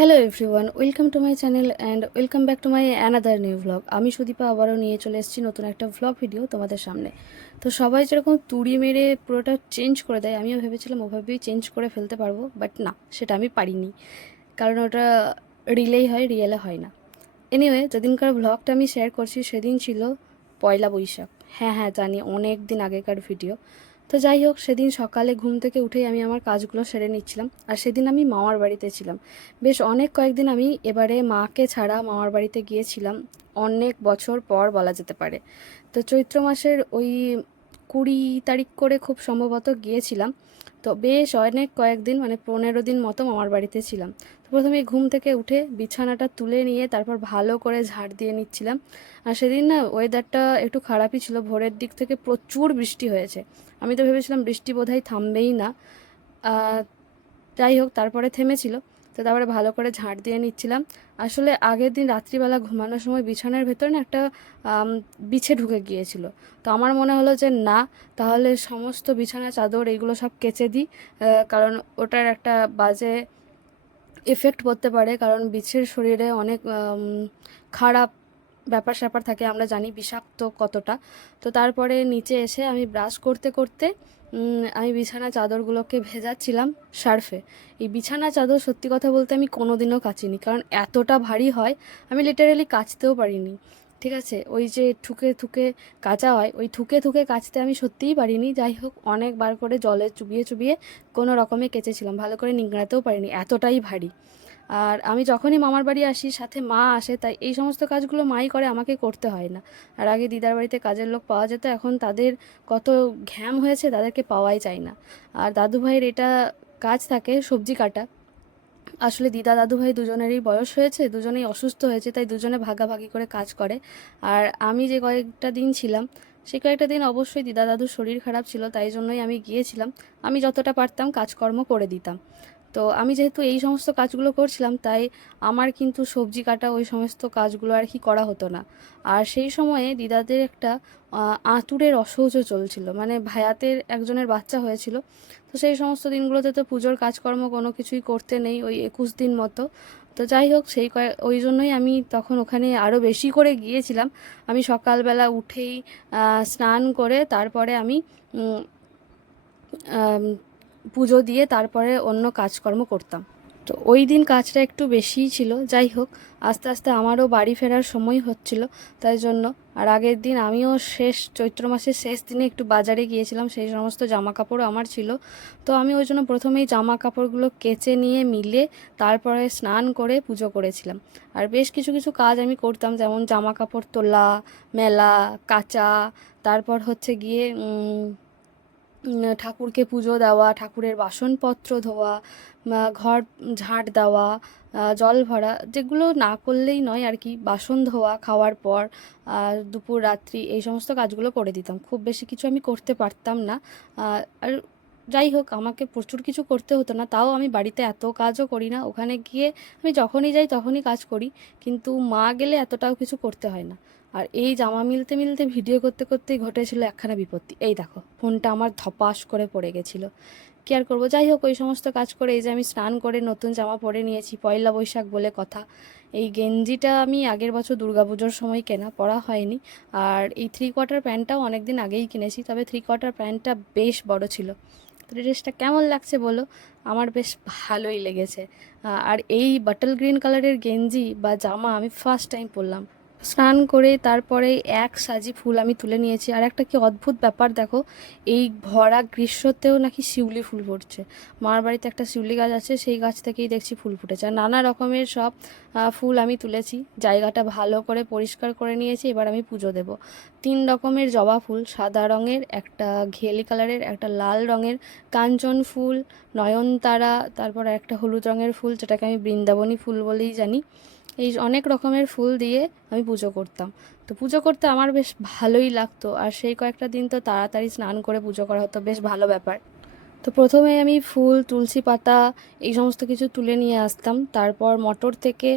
Hello everyone welcome to my channel and welcome back to my another new vlog আমি সুদীপা আবারও নিয়ে চলে এসেছি নতুন একটা ভ্লগ ভিডিও তোমাদের সামনে। তো সবাই যেরকম তুড়ি মেরে পুরোটা চেঞ্জ করে দেয়, আমিও ভেবেছিলাম ওভাবেই চেঞ্জ করে ফেলতে পারব বাট না, সেটা আমি পারিনি। কারণ ওটা রিলেই হয় রিয়েলে হয় না। এনিওয়ে যেদিনকার ভ্লগটা আমি শেয়ার করছি, সেদিন ছিল পয়লা বৈশাখ। হ্যাঁ হ্যাঁ জানি অনেক দিন আগেকার ভিডিও তো যাই হোক, সেদিন সকালে ঘুম থেকে উঠেই আমি আমার কাজগুলো সেরে নিচ্ছিলাম। আর সেদিন আমি মামার বাড়িতে ছিলাম। বেশ অনেক কয়েকদিন আমি এবারে মাকে ছাড়া মামার বাড়িতে গিয়েছিলাম। অনেক বছর পর বলা যেতে পারে। তো চৈত্র মাসের ওই কুড়ি তারিখ করে খুব সম্ভবত গিয়েছিলাম। তো বেশ অনেক কয়েকদিন মানে পনেরো দিন মতো মামার বাড়িতে ছিলাম। তো প্রথমে ঘুম থেকে উঠে বিছানাটা তুলে নিয়ে তারপর ভালো করে ঝাড় দিয়ে নিচ্ছিলাম। আর সেদিন না ওয়েদারটা একটু খারাপই ছিল, ভোরের দিক থেকে প্রচুর বৃষ্টি হয়েছে। আমি তো ভেবেছিলাম বৃষ্টি বোধহয় থামবেই না। যাই হোক, তারপরে থেমেছিল। তো তারপরে ভালো করে ঝাড় দিয়ে নিচ্ছিলাম। আসলে আগের দিন রাত্রিবেলা ঘুমানোর সময় বিছানার ভেতরে না একটা বিছে ঢুকে গিয়েছিল। তো আমার মনে হলো যে না, তাহলে সমস্ত বিছানা, চাদর এইগুলো সব কেচে দিই কারণ ওটার একটা বাজে এফেক্ট পড়তে পারে। কারণ বিছের শরীরে অনেক খারাপ ব্যাপার স্যাপার থাকে, আমরা জানি বিষাক্ত কতটা। তো তারপরে নিচে এসে আমি ব্রাশ করতে করতে আমি বিছানা চাদরগুলোকে ভেজাচ্ছিলাম সার্ফে। এই বিছানা চাদর সত্যি কথা বলতে আমি কোনোদিনও কাচিনি, কারণ এতটা ভারী হয়, আমি লিটারালি কাচতেও পারিনি। ঠিক আছে? ওই যে ঠুকে ঠুকে কাচা হয়, ওই ঠুকে ঠুকে কাচতে আমি সত্যিই পারিনি। যাই হোক, অনেকবার করে জলে চুবিয়ে চুবিয়ে কোনো রকমে কেচেছিলাম, ভালো করে নিংড়াতেও পারিনি, এতটাই ভারী। আর আমি যখনই মামার বাড়ি আসি, সাথে মা আসে, তাই এই সমস্ত কাজগুলো মাই করে আমাকে করতে হয় না। আর আগে দিদার বাড়িতে কাজের লোক পাওয়া যেত, এখন তাদের কত ঘ্যাম হয়েছে তাদেরকে পাওয়াই যায় না। আর দাদু ভাইয়ের এটা কাজ থাকে, সবজি কাটা। আসলে দিদা দাদু ভাই দুজনেরই বয়স হয়েছে, দুজনেই অসুস্থ হয়েছে, তাই দুজনে ভাগাভাগি করে কাজ করে। আর আমি যে কয়েকটা দিন ছিলাম সেই কয়েকটা দিন অবশ্যই দিদা, দাদুর শরীর খারাপ ছিল, তাই জন্যই আমি গিয়েছিলাম। আমি যতটা পারতাম কাজকর্ম করে দিতাম। তো আমি যেহেতু এই সমস্ত কাজগুলো করছিলাম তাই আমার কিন্তু সবজি কাটা ওই সমস্ত কাজগুলো আর কি করা হতো না। আর সেই সময়ে দিদাদের একটা আঁতুড়ের অসৌচ চলছিল। মানে ভায়াতের একজনের বাচ্চা হয়েছিল। তো সেই সমস্ত দিনগুলোতে তো পুজোর কাজকর্ম কোনো কিছুই করতে নেই ওই একুশ দিন মতো। তো যাই হোক সেই কয়েক ওই জন্যই আমি তখন ওখানে আরও বেশি করে গিয়েছিলাম। আমি সকালবেলা উঠেই স্নান করে তারপরে আম, পুজো দিয়ে তারপরে অন্য কাজকর্ম করতাম। তো ওই দিন কাজটা একটু বেশিই ছিল। যাই হোক আস্তে আস্তে আমারও বাড়ি ফেরার সময় হচ্ছিল। তাই জন্য আর আগের দিন আমিও শেষ, চৈত্র মাসের শেষ দিনে একটু বাজারে গিয়েছিলাম। সেই সমস্ত জামা কাপড় আমার ছিল। তো আমি ওই জন্য প্রথমেই জামা কাপড়গুলো কেচে নিয়ে মিলে তারপরে স্নান করে পুজো করেছিলাম। আর বেশ কিছু কিছু কাজ আমি করতাম। যেমন জামা কাপড় তোলা, মেলা, কাচা, তারপর হচ্ছে গিয়ে ঠাকুরকে পুজো দেওয়া, ঠাকুরের বাসনপত্র ধোয়া ঘর ঝাঁট দেওয়া জল ভরা, যেগুলো না করলেই নয় আর কি, বাসন ধোয়া, খাওয়ার পর দুপুর, রাত্রি, এই সমস্ত কাজগুলো করে দিতাম। খুব বেশি কিছু আমি করতে পারতাম না। আর যাই হোক আমাকে প্রচুর কিছু করতে হতো না, তাও আমি বাড়িতে এত কাজও করি না। ওখানে গিয়ে আমি যখনই যাই তখনই কাজ করি, কিন্তু মা গেলে এতটাও কিছু করতে হয় না। আর এই জামা মিলতে মিলতে ভিডিও করতে করতেই ঘটেছিল একখানা বিপত্তি। এই দেখো, ফোনটা আমার ধপাস করে পড়ে গেছিল। কি আর করব? যাই হোক ওই সমস্ত কাজ করে এই যে আমি স্নান করে নতুন জামা পরে নিয়েছি, পয়লা বৈশাখ বলে কথা। এই গেঞ্জিটা আমি আগের বছর দুর্গাপুজোর সময় কেনা, পরা হয়নি। আর এই থ্রি কোয়ার্টার প্যান্টটাও অনেক দিন আগেই কিনেছি, তবে থ্রি কোয়ার্টার প্যান্টটা বেশ বড় ছিল। তো ড্রেসটা কেমন লাগছে বলো? আমার বেশ ভালোই লেগেছে। আর এই বাটল গ্রিন কালারের গেঞ্জি বা জামা আমি ফার্স্ট টাইম পরলাম। স্নান করে তারপরে এক সাজি ফুল আমি তুলে নিয়েছি। আর একটা কি অদ্ভুত ব্যাপার দেখো, এই ভরা গ্রীষ্মতেও নাকি শিউলি ফুল ফুটছে। মার বাড়িতে একটা শিউলি গাছ আছে, সেই গাছ থেকেই দেখছি ফুল ফুটেছে। আর নানা রকমের সব ফুল আমি তুলেছি। জায়গাটা ভালো করে পরিষ্কার করে নিয়েছি, এবার আমি পুজো দেব। তিন রকমের জবা ফুল, সাদা রঙের, একটা ঘেলি কালারের, একটা লাল রঙের, কাঞ্চন ফুল, নয়নতারা, তারপর একটা হলুদ রঙের ফুল, যেটাকে আমি বৃন্দাবনী ফুল বলেই জানি। এই অনেক রকমের ফুল দিয়ে আমি পুজো করতাম। তো পুজো করতে আমার বেশ ভালোই লাগতো। আর সেই কয়েকটা দিন তো তাড়াতাড়ি স্নান করে পুজো করা হতো, বেশ ভালো ব্যাপার। তো প্রথমে আমি ফুল, তুলসী পাতা এই সমস্ত কিছু তুলে নিয়ে আসতাম। তারপর মোটর থেকে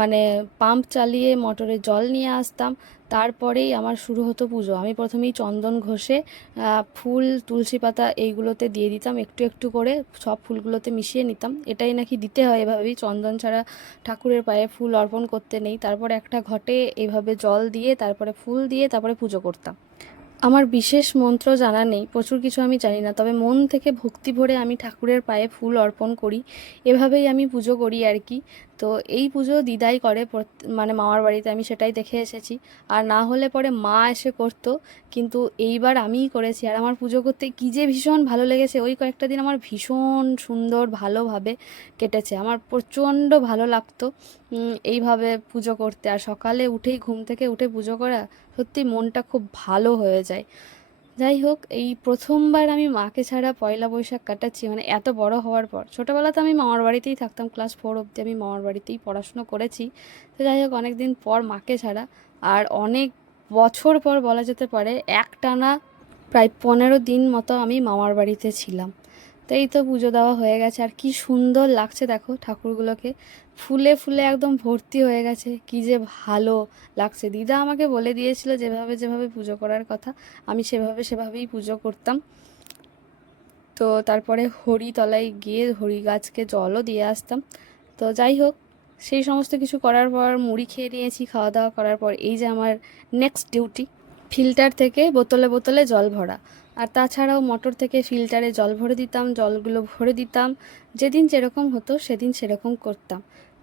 মানে পাম্প চালিয়ে মোটরে জল নিয়ে আসতাম। তারপরেই আমার শুরু হতো পুজো। আমি প্রথমেই চন্দন ঘষে ফুল, তুলসী পাতা এইগুলোতে দিয়ে দিতাম। একটু একটু করে সব ফুলগুলোতে মিশিয়ে নিতাম। এটাই নাকি দিতে হয় এভাবেই। চন্দন ছাড়া ঠাকুরের পায়ে ফুল অর্পণ করতে নেই। তারপর একটা ঘটে এইভাবে জল দিয়ে, তারপরে ফুল দিয়ে, তারপরে পুজো করতাম। আমার বিশেষ মন্ত্র জানা নেই, প্রচুর কিছু আমি জানি না, তবে মন থেকে ভক্তি ভরে আমি ঠাকুরের পায়ে ফুল অর্পণ করি। এভাবেই আমি পুজো করি আর কি। তো এই পুজো দিদাই করে মানে মামার বাড়িতে আমি সেটাই দেখে এসেছি। আর না হলে পরে মা এসে করতো, কিন্তু এইবার আমিই করেছি। আর আমার পুজো করতে কী যে ভীষণ ভালো লেগেছে, ওই কয়েকটা দিন আমার ভীষণ সুন্দর ভালোভাবে কেটেছে। আমার প্রচণ্ড ভালো লাগতো এইভাবে পুজো করতে। আর সকালে উঠেই ঘুম থেকে উঠে পুজো করা, সত্যি মনটা খুব ভালো হয়ে যায়। যাই হোক, এই প্রথমবার আমি মাকে ছাড়া পয়লা বৈশাখ কাটাচ্ছি মানে এত বড় হওয়ার পর। ছোটোবেলাতে আমি মামার বাড়িতেই থাকতাম, ক্লাস ফোর অবধি আমি মামার বাড়িতেই পড়াশুনো করেছি। তো যাই হোক অনেক দিন পর মাকে ছাড়া, আর অনেক বছর পর বলা যেতে পারে, একটানা প্রায় পনেরো দিন মতো আমি মামার বাড়িতে ছিলাম। তো এই তো পুজো দেওয়া হয়ে গেছে। আর কি সুন্দর লাগছে দেখো ঠাকুরগুলোকে। ফুলে ফুলে একদম ভর্তি হয়ে গেছে। কি যে ভালো লাগছে। দিদা আমাকে বলে দিয়েছিল যেভাবে যেভাবে পুজো করার কথা, আমি সেভাবে সেভাবেই পুজো করতাম। তো তারপরে হরিতলায় গিয়ে হরি গাছকে জলও দিয়ে আসতাম। তো যাই হোক, সেই সমস্ত কিছু করার পর মুড়ি খেয়ে নিয়েছি, খাওয়া দাওয়া করার পর এই যে আমার নেক্সট ডিউটি ফিল্টার থেকে বোতলে বোতলে জল ভরা। আর তাছাড়াও মোটর থেকে ফিল্টারে জল ভরে দিতাম, জলগুলো ভরে দিতাম। যেদিন যেরকম হতো, সেদিন সেরকম করতাম।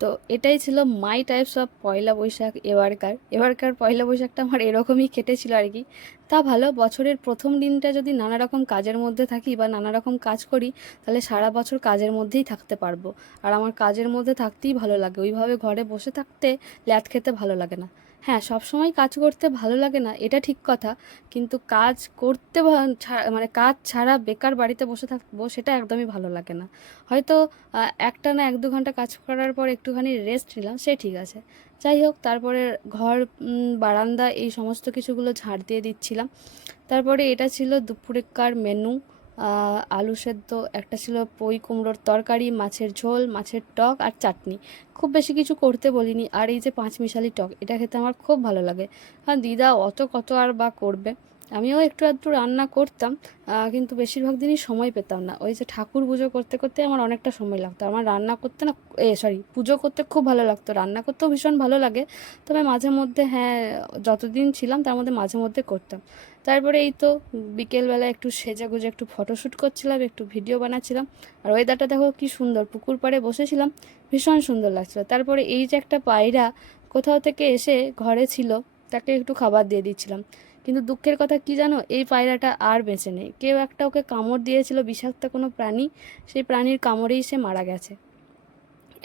তো এটাই ছিল my types of Poila Baishakh, এবারকার। এবারকার পয়লা বৈশাখটা আমার এরকমই কেটেছিল আর কি। তা ভালো, বছরের প্রথম দিনটা যদি নানা রকম কাজের মধ্যে থাকি বা নানা রকম কাজ করি, তাহলে সারা বছর কাজের মধ্যেই থাকতে পারব। আর আমার কাজের মধ্যে থাকতেই ভালো লাগে। ওইভাবে ঘরে বসে থাকতে ল্যাদ খেতে ভালো লাগে না। হ্যাঁ সবসময় কাজ করতে ভালো লাগে না, এটা ঠিক কথা। কিন্তু কাজ করতে মানে কাজ ছাড়া বেকার বাড়িতে বসে থাকব, সেটা একদমই ভালো লাগে না। হয়তো একটা না এক দু ঘণ্টা কাজ করার পর একটুখানি রেস্ট নিলাম, সে ঠিক আছে। যাই হোক, তারপরে ঘর বারান্দা, এই সমস্ত কিছুগুলো ঝাড় দিয়ে দিচ্ছিলাম। তারপরে এটা ছিল দুপুরেকার মেনু আলু সেদ্ধ, একটা ছিল পই কুমড়োর তরকারি, মাছের ঝোল, মাছের টক আর চাটনি। খুব বেশি কিছু করতে বলিনি। আর এই যে পাঁচমিশালি টক, এটা খেতে আমার খুব ভালো লাগে। আর দিদা অত কত আর বা করবে? আমিও একটু আধটু রান্না করতাম কিন্তু বেশিরভাগ দিনই সময় পেতাম না। ওই যে ঠাকুর পুজো করতে করতে আমার অনেকটা সময় লাগতো। আমার রান্না করতে না, এ সরি পুজো করতে খুব ভালো লাগতো। রান্না করতেও ভীষণ ভালো লাগে। তবে মাঝে মধ্যে হ্যাঁ যতদিন ছিলাম তার মধ্যে মাঝে মধ্যে করতাম। তারপরে এই তো বিকেলবেলা একটু সেজে গুজে একটু ফটোশ্যুট করছিলাম, একটু ভিডিও বানাচ্ছিলাম। আর ওয়েদারটা দেখো কি সুন্দর, পুকুর পাড়ে বসেছিলাম, ভীষণ সুন্দর লাগছিল। তারপরে এই যে একটা পায়রা কোথাও থেকে এসে ঘরে ছিল, তাকে একটু খাবার দিয়ে দিচ্ছিলাম। কিন্তু দুঃখের কথা কি জানো, এই পায়রাটা আর বেঁচে নেই। কেউ একটা ওকে কামড় দিয়েছিল, বিষাক্ত কোনো প্রাণী, সেই প্রাণীর কামড়েই সে মারা গেছে।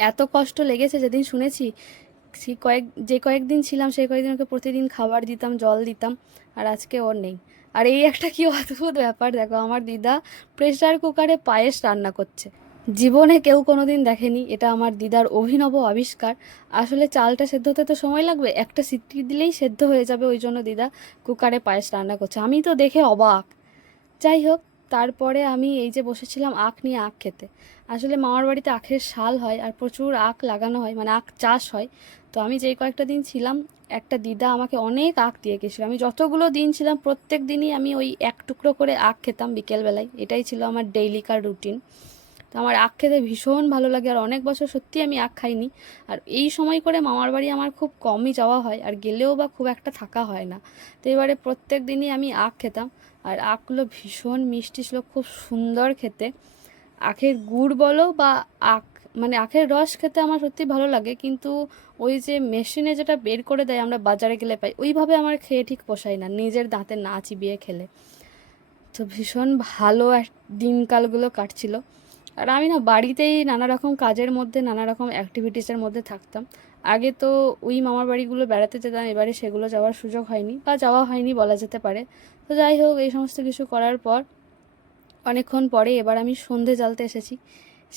এত কষ্ট লেগেছে, যেদিন শুনেছি সেই কয়েক, যে কয়েকদিন ছিলাম সেই কয়েকদিন ওকে প্রতিদিন খাবার দিতাম, জল দিতাম, আর আজকে ওর নেই। আর এই একটা কি অদ্ভুত ব্যাপার, দেখো, আমার দিদা প্রেসার কুকারে পায়েস রান্না করছে। জীবনে কেউ কোনোদিন দেখেনি, এটা আমার দিদার অভিনব আবিষ্কার। আসলে চালটা সেদ্ধ হতে তো সময় লাগবে, একটা সিটি দিলেই সেদ্ধ হয়ে যাবে, ওই জন্য দিদা কুকারে পায়েস রান্না করছে। আমি তো দেখে অবাক। যাই হোক তারপরে আমি এই যে বসেছিলাম আখ নিয়ে আখ খেতে। আসলে মামার বাড়িতে আখের শাল হয় আর প্রচুর আখ লাগানো হয় মানে আখ চাষ হয়। তো আমি যেই কয়েকটা দিন ছিলাম, একটা দিদা আমাকে অনেক আখ দিয়ে গেছিল। আমি যতগুলো দিন ছিলাম, প্রত্যেক দিনই আমি ওই এক টুকরো করে আখ খেতাম বিকেলবেলায়। এটাই ছিল আমার ডেইলিকার রুটিন তো আমার আখ খেতে ভীষণ ভালো লাগে আর অনেক বছর সত্যি আমি আখ খাইনি। আর এই সময় করে মামার বাড়ি আমার খুব কমই যাওয়া হয় আর গেলেও বা খুব একটা থাকা হয় না। তো এবারে প্রত্যেক দিনই আমি আখ খেতাম আর আখগুলো ভীষণ মিষ্টি ছিল, খুব সুন্দর খেতে। আখের গুড় বলো বা আখ মানে আখের রস খেতে আমার সত্যি ভালো লাগে কিন্তু ওই যে মেশিনে যেটা বের করে দেয় আমরা বাজারে গেলে পাই, ওইভাবে আমার খেয়ে ঠিক পোষায় না, নিজের দাঁতে না চিবিয়ে খেলে। তো ভীষণ ভালো দিনকালগুলো কাটছিল। আর আমি না বাড়িতেই নানা রকম কাজের মধ্যে নানা রকম অ্যাক্টিভিটিসের মধ্যে থাকতাম। আগে তো ওই মামার বাড়িগুলো বেড়াতে যেতাম, এবারে সেগুলো যাওয়ার সুযোগ হয়নি বা যাওয়া হয়নি বলা যেতে পারে। তো যাই হোক, এই সমস্ত কিছু করার পর, অনেকক্ষণ পরে এবার আমি সন্ধে জ্বালতে এসেছি।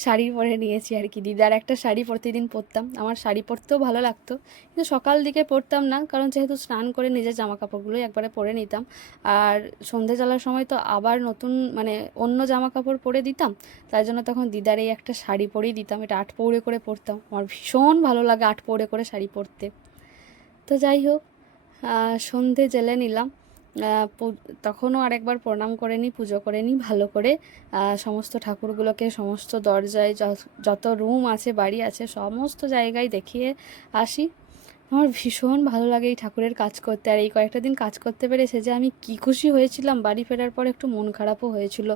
শাড়ি পরে নিয়েছি আর কি। দিদার একটা শাড়ি প্রতিদিন পরতাম। আমার শাড়ি পরতেও ভালো লাগতো। কিন্তু সকাল দিকে পরতাম না, কারণ যেহেতু স্নান করে নিজের জামা কাপড়গুলোই একবারে পরে নিতাম। আর সন্ধে জ্বালার সময় তো আবার নতুন মানে অন্য জামা কাপড় পরে দিতাম। তাই জন্য তখন দিদার এই একটা শাড়ি পরেই দিতাম। এটা আট পৌড়ে করে পরতাম। আমার ভীষণ ভালো লাগে আট পৌড়ে করে শাড়ি পরতে। তো যাই হোক সন্ধে জেলে নিলাম। তখনও আরেকবার প্রণাম করে নিই পুজো করে নিই ভালো করে। সমস্ত ঠাকুরগুলোকে, সমস্ত দরজায়, যত রুম আছে, বাড়ি আছে, সমস্ত জায়গায় দেখিয়ে আসি। আমার ভীষণ ভালো লাগে এই ঠাকুরের কাজ করতে। আর এই কয়েকটা দিন কাজ করতে পেরেছে যে, আমি কি খুশি হয়েছিলাম, বাড়ি ফেরার পর একটু মন খারাপও হয়েছিল।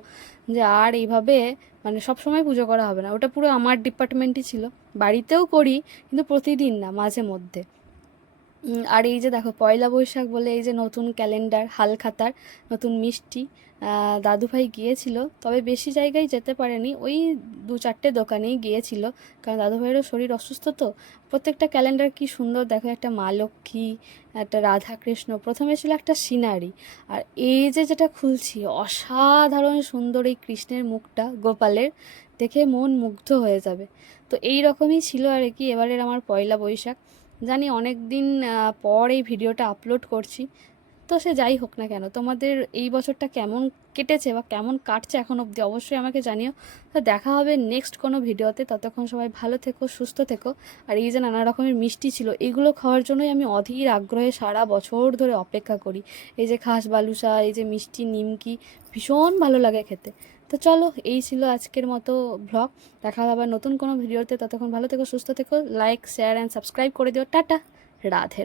যে, আর এইভাবে মানে সব সময় পুজো করা হবে না। ওটা পুরো আমার ডিপার্টমেন্টই ছিল। বাড়িতেও করি, কিন্তু প্রতিদিন না, মাঝে মধ্যে। আর এই যে দেখো, পয়লা বৈশাখ বলে এই যে নতুন ক্যালেন্ডার হালখাতার নতুন মিষ্টি দাদুভাই গিয়েছিল, তবে বেশি জায়গায় যেতে পারেনি, ওই দু চারটে দোকানেই গিয়েছিল, কারণ দাদুভাইয়েরও শরীর অসুস্থ তো। প্রত্যেকটা ক্যালেন্ডার কি সুন্দর, দেখো একটা মা লক্ষ্মী, একটা রাধাকৃষ্ণ, প্রথমে ছিল একটা সিনারি, আর এই যে যেটা খুলছি, অসাধারণ সুন্দর এই কৃষ্ণের মুখটা গোপালের, দেখে মন মুগ্ধ হয়ে যাবে। তো এই রকমই ছিল আর কি, এবারের আমার পয়লা বৈশাখ। জানি অনেক দিন পর এই ভিডিওটা আপলোড করছি। তো সে যাই হোক না কেন, তোমাদের এই বছরটা কেমন কেটেছে বা কেমন কাটছে এখন অবধি অবশ্যই আমাকে জানিও। তো দেখা হবে নেক্সট কোনো ভিডিওতে, ততক্ষণ সবাই ভালো থেকো, সুস্থ থেকো। আর এই যে নানা রকমের মিষ্টি ছিল, এগুলো খাওয়ার জন্যই আমি অধীর আগ্রহে সারা বছর ধরে অপেক্ষা করি। এই যে খাস বালুসা এই যে মিষ্টি, নিমকি, ভীষণ ভালো লাগে খেতে। তো চলো, এই ছিল আজকের মতো ব্লগ দেখা হবে আবার নতুন কোনো ভিডিওতে ততক্ষণ ভালো থেকো, সুস্থ থেকো। লাইক শেয়ার অ্যান্ড সাবস্ক্রাইব করে দিও। টাটা। রাধে।